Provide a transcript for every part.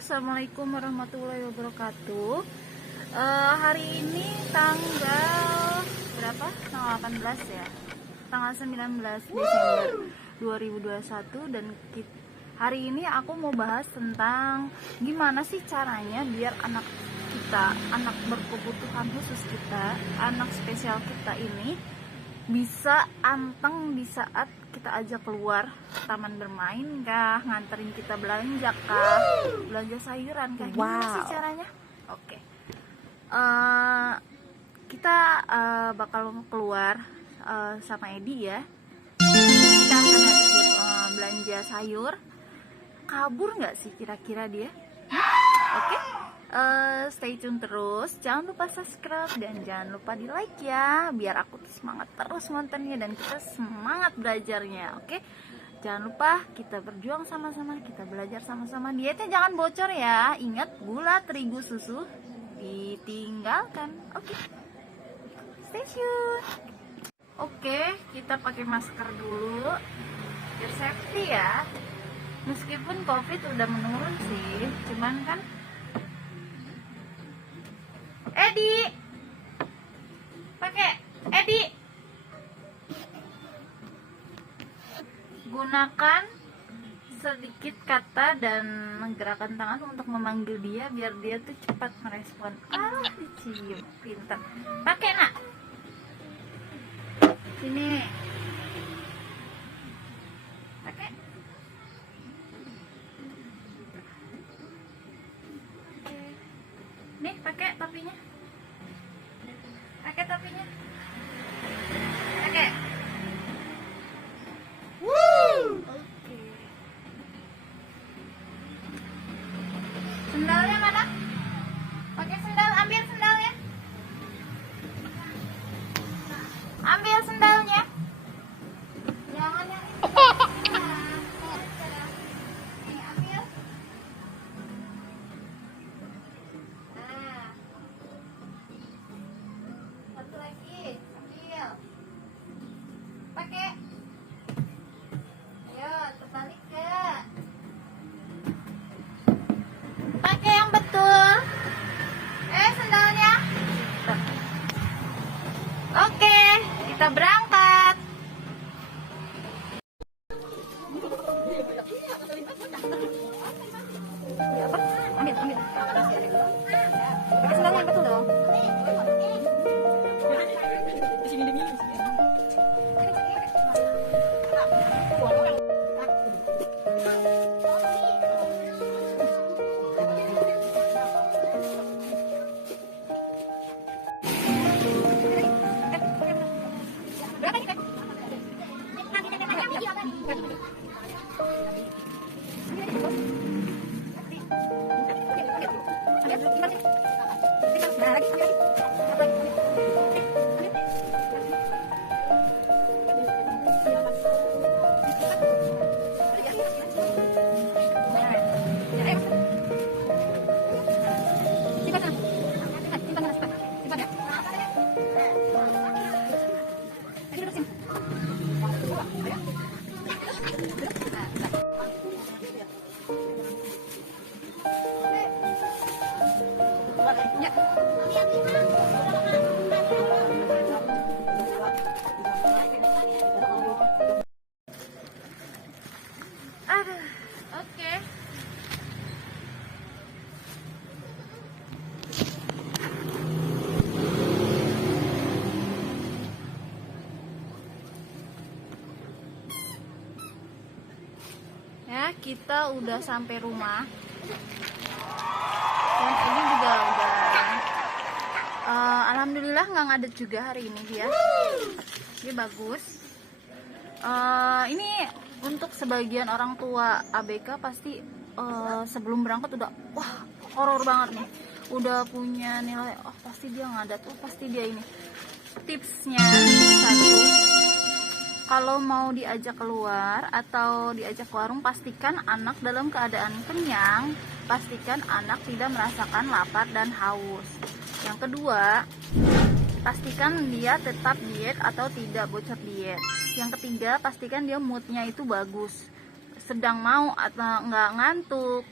Assalamualaikum warahmatullahi wabarakatuh. Hari ini tanggal berapa? Tanggal 18 ya. Tanggal 19 Desember 2021 dan hari ini aku mau bahas tentang gimana sih caranya biar anak kita, anak berkebutuhan khusus kita, anak spesial kita ini bisa anteng di saat kita ajak keluar taman bermain kah, nganterin kita belanja kah, belanja sayuran kah, gimana sih caranya? Oke. Kita bakal keluar sama Edi ya. Kita akan ajak dia belanja sayur. Kabur nggak sih kira-kira dia? Oke. Stay tune terus, jangan lupa subscribe dan jangan lupa di like ya, biar aku tuh semangat terus nontonnya dan kita semangat belajarnya. Oke, jangan lupa kita berjuang sama-sama, kita belajar sama-sama. Dietnya jangan bocor ya, ingat gula, terigu, susu ditinggalkan. Oke, stay tune. Oke, kita pakai masker dulu biar safety ya. Meskipun covid udah menurun sih, cuman kan Edi, pakai Edi, gunakan sedikit kata dan gerakan tangan untuk memanggil dia biar dia tuh cepat merespon. Dicium, pintar. Pakai nak, sini, pakai. Nih, pakai topinya. Pakai topinya. Pakai. Oke. Sendalnya mana? Pakai sendal, ambil sendalnya. Ambil sendalnya. Jangan yang ini. Nih, ambil. Satu lagi, ambil. Pakai. Ayo, terbalik ke. Pakai yang betul. Sendalnya. Oke, kita berangkat. Ambil. Pakai sendalnya yang betul dong. Oke. Ya, kita udah sampai rumah. Dan ini juga udah alhamdulillah nggak ngadet juga hari ini dia. Dia bagus. Ini untuk sebagian orang tua ABK pasti sebelum berangkat udah wah horor banget nih, udah punya nilai pasti dia ngadat, pasti dia ini. Tipsnya satu, kalau mau diajak keluar atau diajak ke warung, pastikan anak dalam keadaan kenyang, pastikan anak tidak merasakan lapar dan haus. Yang kedua, pastikan dia tetap diet atau tidak bocor diet. Yang ketiga, pastikan dia moodnya itu bagus. sedang mau atau nggak ngantuk,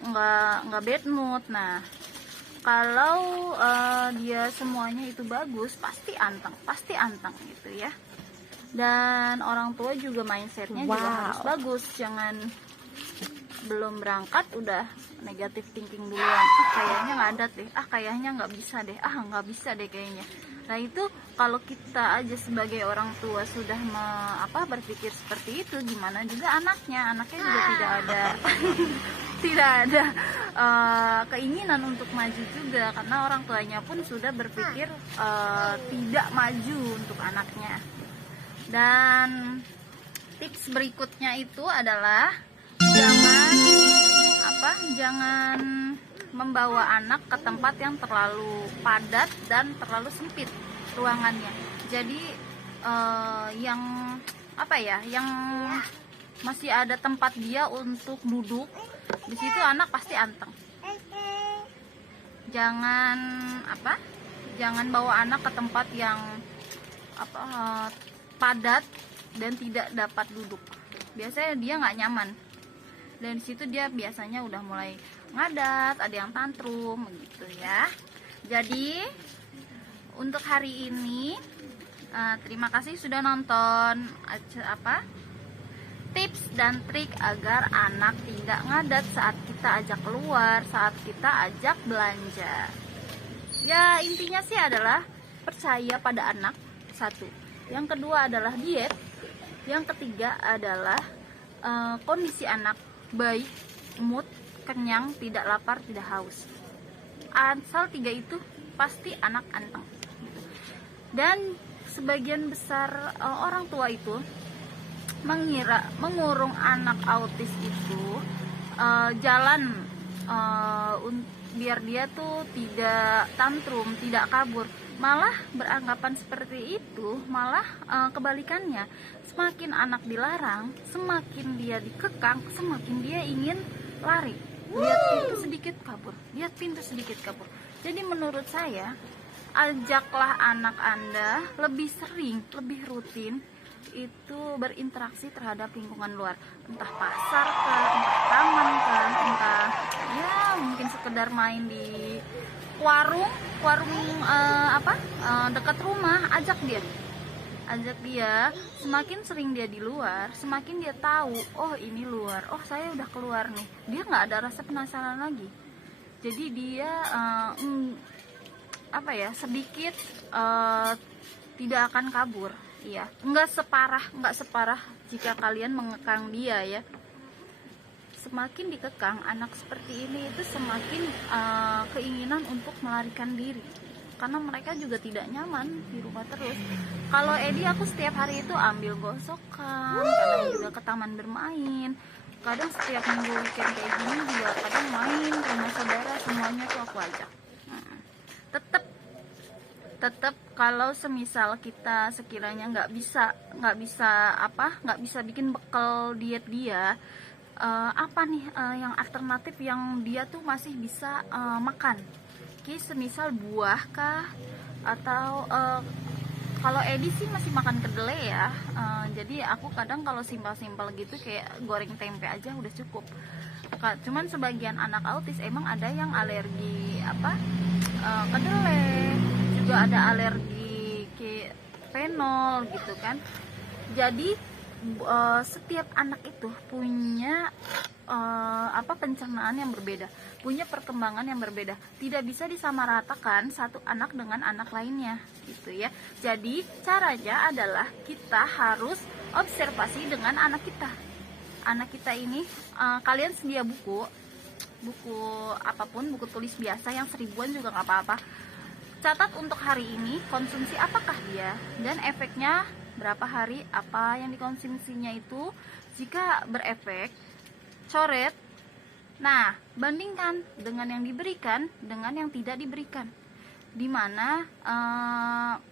nggak bad mood. Nah, kalau dia semuanya itu bagus, pasti anteng gitu ya. Dan orang tua juga mindsetnya juga harus bagus, jangan belum berangkat udah negatif thinking duluan. Kayaknya nggak ada deh, kayaknya nggak bisa deh kayaknya. Nah itu kalau kita aja sebagai orang tua sudah berpikir seperti itu, gimana juga anaknya juga tidak ada tidak ada keinginan untuk maju juga, karena orang tuanya pun sudah berpikir tidak maju untuk anaknya. Dan tips berikutnya itu adalah jangan membawa anak ke tempat yang terlalu padat dan terlalu sempit ruangannya. Jadi yang masih ada tempat dia untuk duduk, di situ anak pasti anteng. Jangan bawa anak ke tempat yang padat dan tidak dapat duduk. Biasanya dia nggak nyaman. Dan di situ dia biasanya udah mulai ngadat, ada yang tantrum gitu ya. Jadi untuk hari ini terima kasih sudah nonton tips dan trik agar anak tidak ngadat saat kita ajak keluar, saat kita ajak belanja. Ya intinya sih adalah percaya pada anak, satu. Yang kedua adalah diet. Yang ketiga adalah kondisi anak baik, mood, kenyang, tidak lapar, tidak haus. Asal 3 itu pasti anak anteng. Dan sebagian besar orang tua itu mengurung anak autis itu jalan biar dia tuh tidak tantrum, tidak kabur. Malah beranggapan seperti itu, malah kebalikannya. Semakin anak dilarang, semakin dia dikekang, semakin dia ingin lari. Lihat pintu sedikit kabur. Jadi menurut saya, ajaklah anak Anda lebih sering, lebih rutin itu berinteraksi terhadap lingkungan luar, entah pasar kah, entah taman kah, entah ya mungkin sekedar main di warung dekat rumah. Ajak dia. Semakin sering dia di luar, semakin dia tahu, oh ini luar, oh saya udah keluar nih. Dia nggak ada rasa penasaran lagi. Jadi dia sedikit tidak akan kabur. Iya, nggak separah jika kalian mengekang dia ya. Semakin dikekang anak seperti ini itu semakin keinginan untuk melarikan diri, karena mereka juga tidak nyaman di rumah terus. Kalau Edi, aku setiap hari itu ambil gosokan, kadang juga ke taman bermain, kadang setiap minggu weekend kayak gini juga kadang main ke rumah saudara, semuanya tuh aku ajak. Tetap kalau semisal kita sekiranya nggak bisa bikin bekal diet dia, yang alternatif yang dia tuh masih bisa makan. Semisal buah kah, atau kalau Edi sih masih makan kedelai ya. Jadi aku kadang kalau simpel-simpel gitu kayak goreng tempe aja udah cukup. Cuman sebagian anak autis emang ada yang alergi kedelai, juga ada alergi ke fenol gitu kan. Jadi setiap anak itu punya pencernaan yang berbeda, punya perkembangan yang berbeda. Tidak bisa disamaratakan satu anak dengan anak lainnya gitu ya. Jadi caranya adalah kita harus observasi dengan anak kita. Anak kita ini kalian sedia buku apapun, buku tulis biasa yang 1000-an juga nggak apa-apa. Catat untuk hari ini konsumsi apakah dia, dan efeknya berapa hari, apa yang dikonsumsinya itu. Jika berefek, coret. Nah, bandingkan dengan yang diberikan dengan yang tidak diberikan, dimana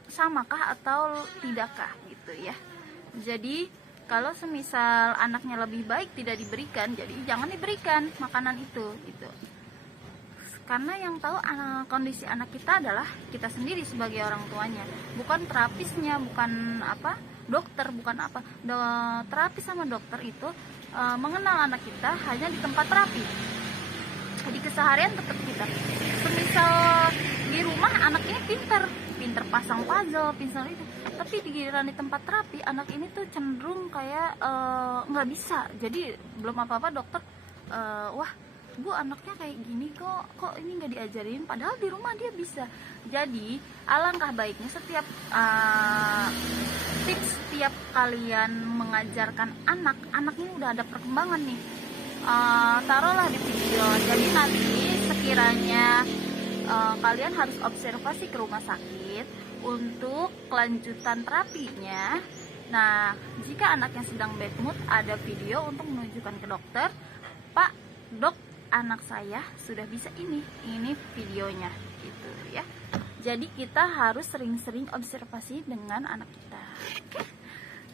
samakah atau tidakkah gitu ya. Jadi kalau semisal anaknya lebih baik tidak diberikan, jadi jangan diberikan makanan itu gitu. Karena yang tahu kondisi anak kita adalah kita sendiri sebagai orang tuanya, bukan terapisnya, bukan dokter, bukan terapis sama dokter itu mengenal anak kita hanya di tempat terapi. Di keseharian tetap kita, semisal di rumah anak ini pinter pasang puzzle, pinter itu, tapi di giliran di tempat terapi anak ini tuh cenderung kayak nggak bisa. Jadi belum apa-apa dokter, wah bu anaknya kayak gini kok ini nggak diajarin, padahal di rumah dia bisa. Jadi alangkah baiknya setiap tips setiap kalian mengajarkan anak ini udah ada perkembangan nih, taruhlah di video. Jadi nanti sekiranya kalian harus observasi ke rumah sakit untuk kelanjutan terapinya. Nah, jika anaknya sedang bad mood, ada video untuk menunjukkan ke dokter, Pak, dok, anak saya sudah bisa ini videonya, gitu ya. Jadi kita harus sering-sering observasi dengan anak kita. Oke?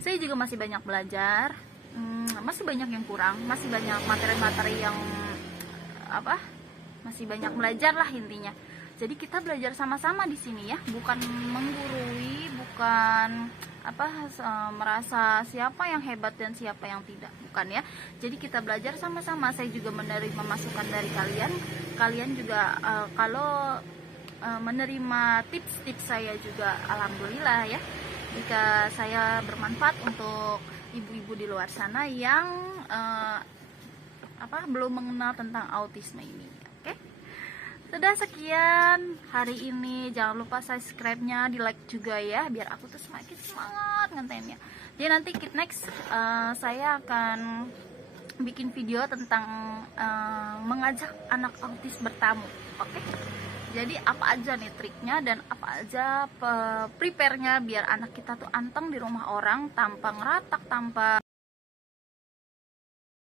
Saya juga masih banyak belajar, masih banyak yang kurang, masih banyak materi-materi yang masih banyak belajar lah intinya. Jadi kita belajar sama-sama di sini ya, bukan menggurui, bukan merasa siapa yang hebat dan siapa yang tidak, bukan ya. Jadi kita belajar sama-sama. Saya juga menerima masukan dari kalian. Kalian juga kalau menerima tips-tips saya juga alhamdulillah ya. Jika saya bermanfaat untuk ibu-ibu di luar sana yang belum mengenal tentang autisme ini. Oke? Sudah sekian hari ini. Jangan lupa subscribe-nya, di like juga ya, biar aku tuh semakin semangat ngentennya. Jadi nanti next saya akan bikin video tentang mengajak anak autis bertamu. Oke? Jadi apa aja nih triknya dan apa aja prepare-nya biar anak kita tuh anteng di rumah orang tanpa ngeratak, tanpa